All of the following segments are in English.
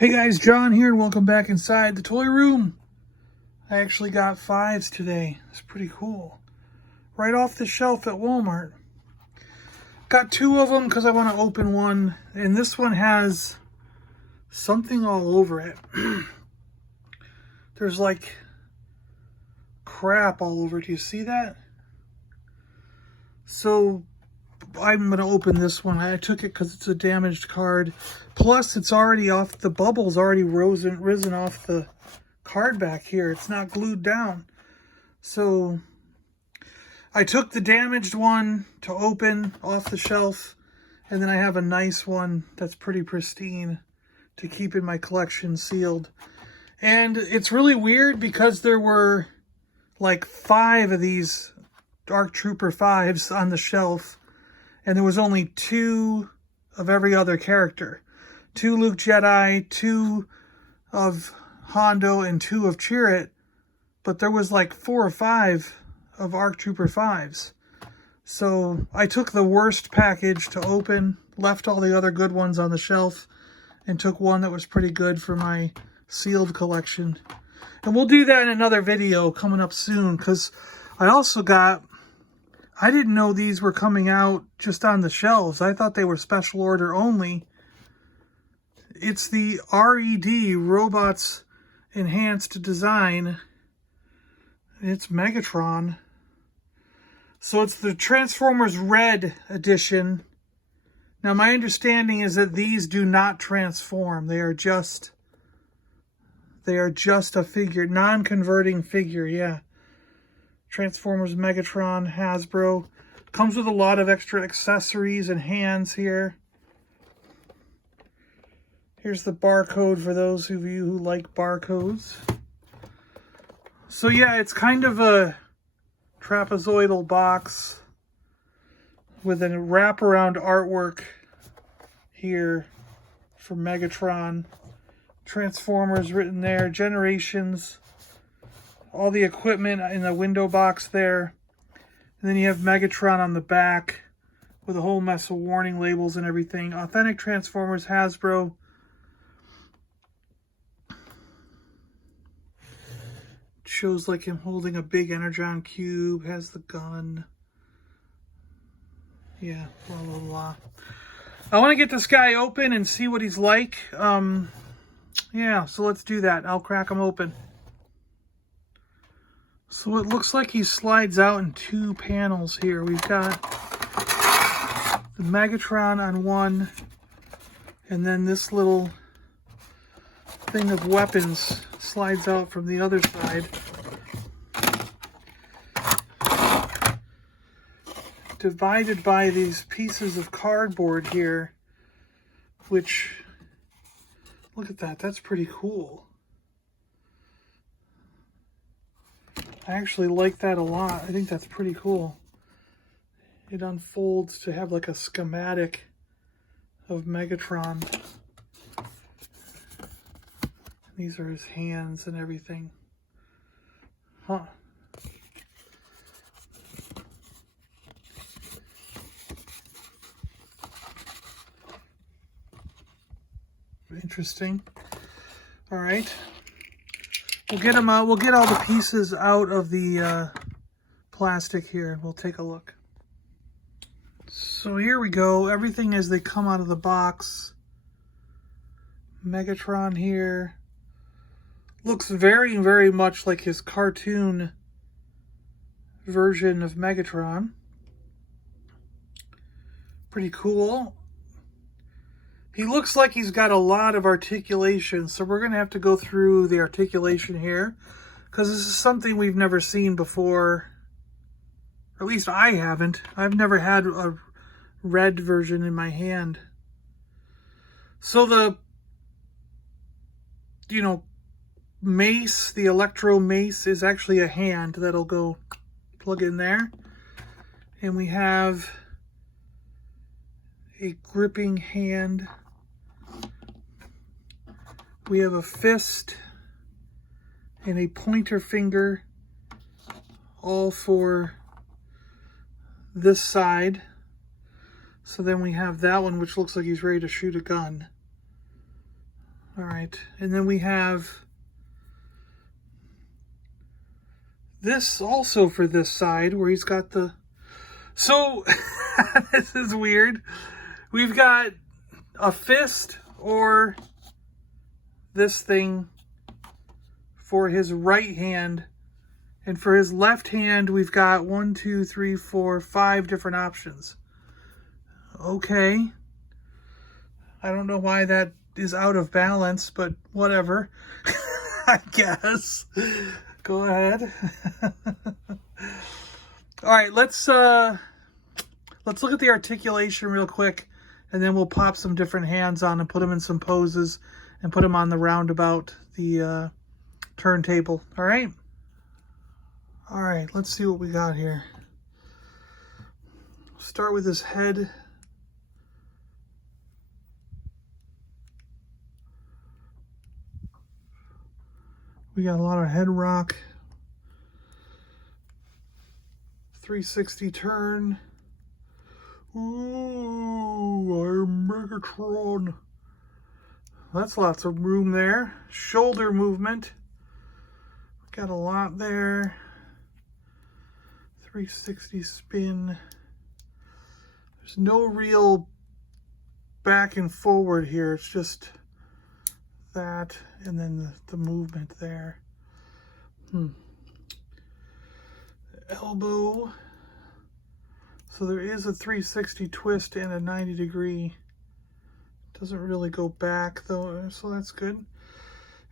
Hey guys, John here, and welcome back inside the toy room. I actually got 5s today. It's pretty cool. Right off the shelf at Walmart. Got 2 of them because I want to open one, and this one has something all over it. There's like crap all over it. Do you see that? So I'm going to open this one. I took it because it's a damaged card. Plus, it's already off, the bubble's already risen off the card back here. It's not glued down. So I took the damaged one to open off the shelf, and then I have a nice one that's pretty pristine to keep in my collection sealed. And it's really weird because there were like 5 of these Dark Trooper 5s on the shelf, and there was only 2 of every other character. 2 Luke Jedi, 2 of Hondo, and 2 of Chirrut. But there was like 4 or 5 of ARC Trooper 5s. So I took the worst package to open, left all the other good ones on the shelf, and took one that was pretty good for my sealed collection. And we'll do that in another video coming up soon, because I also got... I didn't know these were coming out just on the shelves. I thought they were special order only. It's the RED, Robots Enhanced Design. It's Megatron. So it's the Transformers Red edition. Now my understanding is that these do not transform. They are just a figure, non-converting figure, yeah. Transformers Megatron, Hasbro. Comes with a lot of extra accessories and hands here. Here's the barcode for those of you who like barcodes. So yeah, it's kind of a trapezoidal box with a wraparound artwork here for Megatron. Transformers written there, Generations. All the equipment in the window box there. And then you have Megatron on the back with a whole mess of warning labels and everything. Authentic Transformers, Hasbro. Shows like him holding a big Energon cube. Has the gun. Yeah, blah, blah, blah. I want to get this guy open and see what he's like. Yeah, so let's do that. I'll crack him open. So it looks like he slides out in 2 panels here. We've got the Megatron on one, and then this little thing of weapons slides out from the other side. Divided by these pieces of cardboard here, which, look at that, that's pretty cool. I actually like that a lot. I think that's pretty cool. It unfolds to have like a schematic of Megatron. These are his hands and everything. Huh. Interesting. All right. We'll get them out. We'll get all the pieces out of the plastic here, and we'll take a look. So here we go. Everything as they come out of the box. Megatron here. Looks very, very much like his cartoon version of Megatron. Pretty cool. He looks like he's got a lot of articulation, so we're going to have to go through the articulation here, because this is something we've never seen before. Or at least I haven't. I've never had a red version in my hand. So the, mace, the electro mace, is actually a hand that'll go plug in there. And we have a gripping hand. We have a fist and a pointer finger, all for this side. So then we have that one, which looks like he's ready to shoot a gun. All right, and then we have this also for this side where he's got the... So, this is weird. We've got a fist or this thing for his right hand. And for his left hand, we've got 1, 2, 3, 4, 5 different options. Okay. I don't know why that is out of balance, but whatever. I guess. Go ahead. All right, let's look at the articulation real quick, and then we'll pop some different hands on and put them in some poses and put them on the roundabout, the turntable. All right? All right, let's see what we got here. Start with his head. We got a lot of head rock. 360 turn. Ooh, I'm Megatron. That's lots of room there. Shoulder movement. Got a lot there. 360 spin. There's no real back and forward here. It's just that and then the movement there. Elbow. So there is a 360 twist and a 90 degree. Doesn't really go back though, so that's good.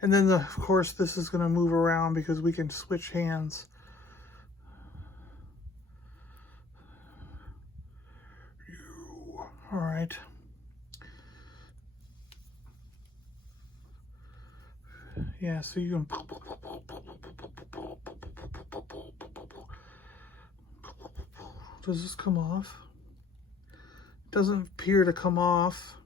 And then of course this is going to move around because we can switch hands. All right. Yeah, so you can... Does this come off? It doesn't appear to come off.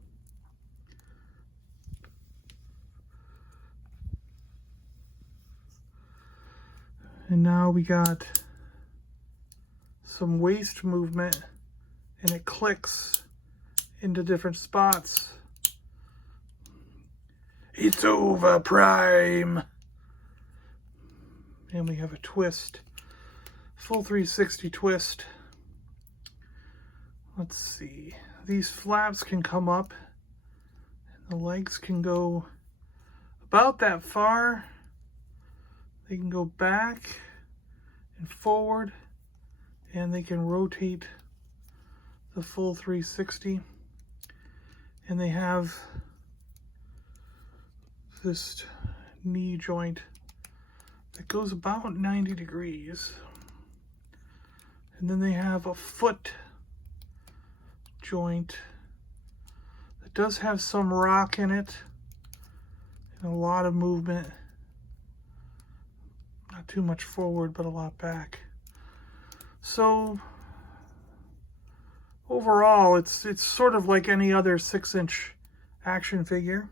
And now we got some waist movement, and it clicks into different spots. It's over, Prime. And we have a twist. Full 360 twist. Let's see. These flaps can come up. And the legs can go about that far. They can go back and forward. And they can rotate the full 360. And they have this knee joint that goes about 90 degrees. And then they have a foot joint that does have some rock in it and a lot of movement. Not too much forward, but a lot back. So overall, it's sort of like any other 6-inch action figure.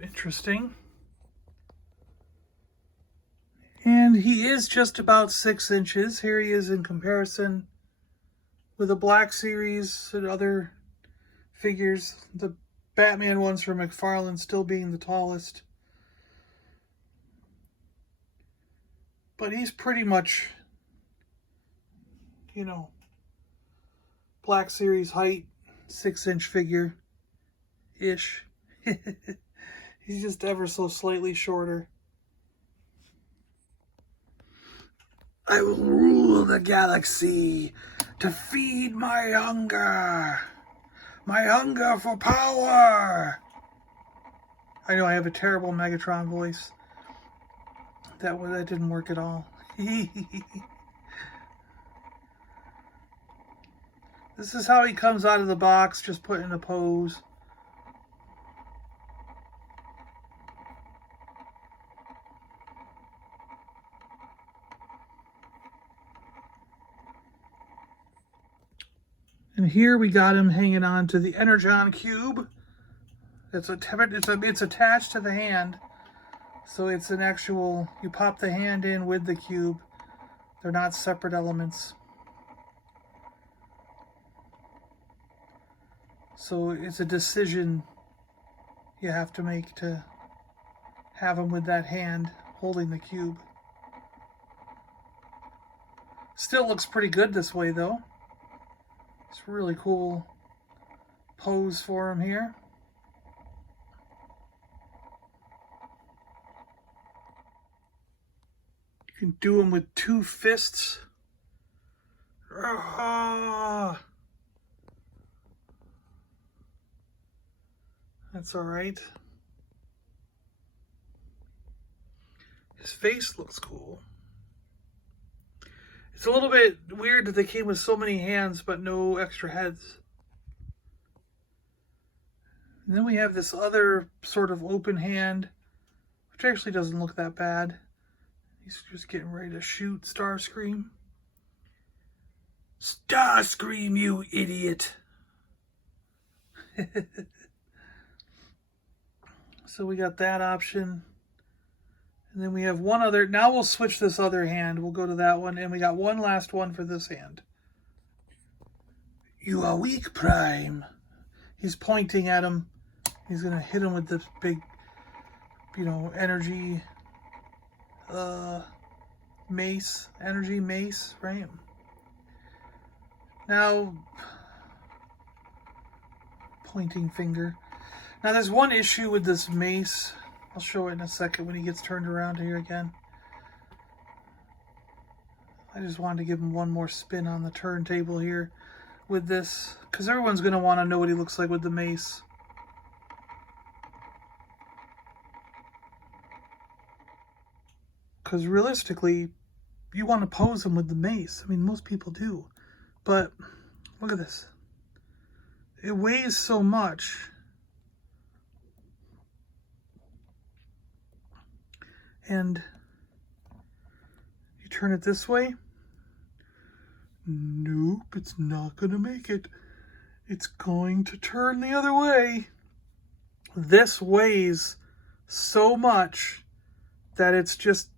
Interesting. And he is just about 6 inches. Here he is in comparison with the Black Series and other figures. The Batman ones from McFarlane still being the tallest. But he's pretty much, you know, Black Series height, 6-inch figure-ish. He's just ever so slightly shorter. I will rule the galaxy to feed my hunger for power. I know I have a terrible Megatron voice. That didn't work at all. This is how he comes out of the box, just put in a pose. And here we got him hanging on to the Energon cube. It's attached to the hand. So it's an actual, you pop the hand in with the cube. They're not separate elements. So it's a decision you have to make to have him with that hand holding the cube. Still looks pretty good this way though. It's a really cool pose for him here. You can do him with 2 fists. Ah! That's all right. His face looks cool. It's a little bit weird that they came with so many hands but no extra heads. And then we have this other sort of open hand, which actually doesn't look that bad. He's just getting ready to shoot Starscream. Starscream, you idiot! So we got that option. And then we have one other. Now we'll switch this other hand. We'll go to that one. And we got one last one for this hand. You are weak, Prime. He's pointing at him. He's going to hit him with this big, energy mace. Energy mace, right? Now, pointing finger. Now there's one issue with this mace. I'll show it in a second when he gets turned around here again. I just wanted to give him one more spin on the turntable here with this, because everyone's going to want to know what he looks like with the mace. Because realistically, you want to pose him with the mace. I mean, most people do. But look at this. It weighs so much. And you turn it this way. Nope, it's not going to make it. It's going to turn the other way. This weighs so much that it's just,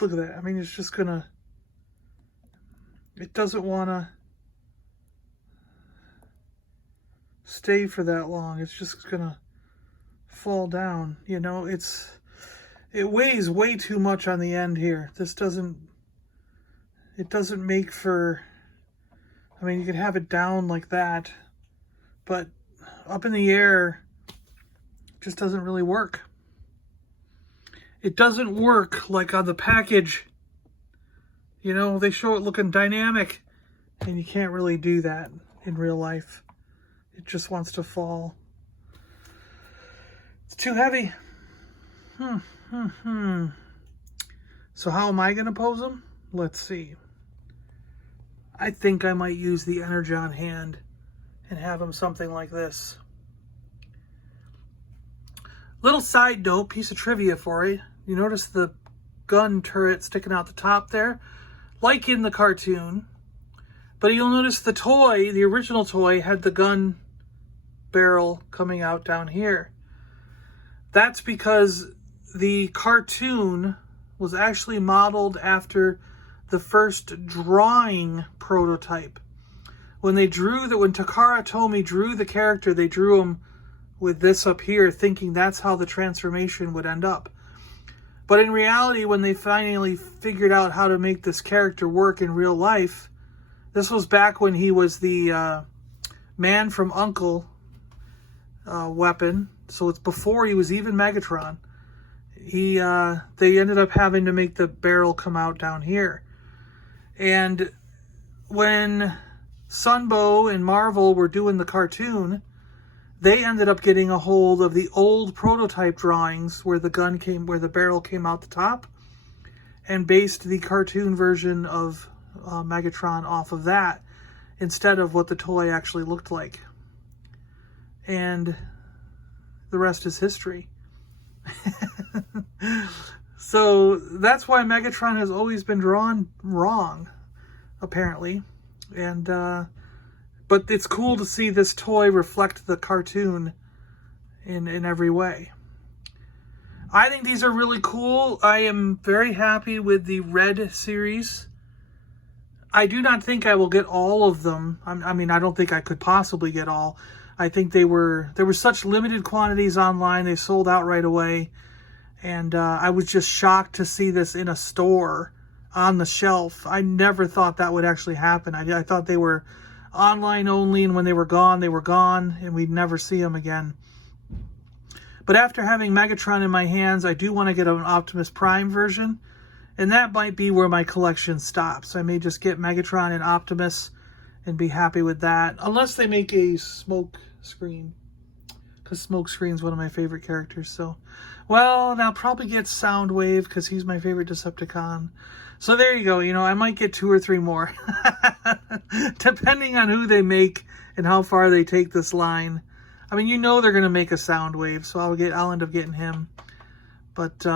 look at that. I mean, it's just going to, it doesn't want to stay for that long. It's just going to fall down. It weighs way too much on the end here. It doesn't make for, I mean, you could have it down like that, but up in the air, it just doesn't really work. It doesn't work like on the package. They show it looking dynamic, and you can't really do that in real life. It just wants to fall. It's too heavy. So how am I going to pose him? Let's see. I think I might use the Energon hand and have him something like this. Little side note, piece of trivia for you. You notice the gun turret sticking out the top there? Like in the cartoon. But you'll notice the toy, the original toy, had the gun barrel coming out down here. That's because the cartoon was actually modeled after the first drawing prototype. When Takara Tomy drew the character, they drew him with this up here, thinking that's how the transformation would end up. But in reality, when they finally figured out how to make this character work in real life, this was back when he was the Man from U.N.C.L.E. weapon. So it's before he was even Megatron. They ended up having to make the barrel come out down here. And when Sunbow and Marvel were doing the cartoon, they ended up getting a hold of the old prototype drawings where the barrel came out the top, and based the cartoon version of Megatron off of that instead of what the toy actually looked like. And the rest is history. So that's why Megatron has always been drawn wrong, apparently. And but it's cool to see this toy reflect the cartoon in every way. I think these are really cool. I am very happy with the Red series. I do not think I will get all of them. I mean, I don't think I could possibly get all. I think there were such limited quantities online. They sold out right away. And I was just shocked to see this in a store on the shelf. I never thought that would actually happen. I thought they were online only, and when they were gone, and we'd never see them again. But after having Megatron in my hands, I do want to get an Optimus Prime version, and that might be where my collection stops. I may just get Megatron and Optimus and be happy with that, unless they make a smoke screen, because Smoke Screen's one of my favorite characters. So, well, and I'll probably get Soundwave because he's my favorite Decepticon. So there you go. You know, I might get 2 or 3 more, depending on who they make and how far they take this line. I mean, you know they're going to make a Soundwave, so I'll end up getting him. But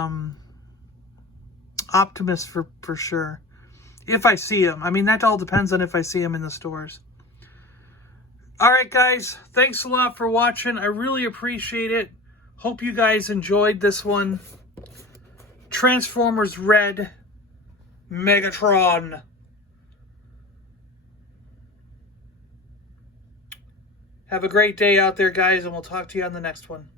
Optimus for sure, if I see him. I mean, that all depends on if I see him in the stores. All right, guys, thanks a lot for watching. I really appreciate it. Hope you guys enjoyed this one. Transformers Red Megatron. Have a great day out there, guys, and we'll talk to you on the next one.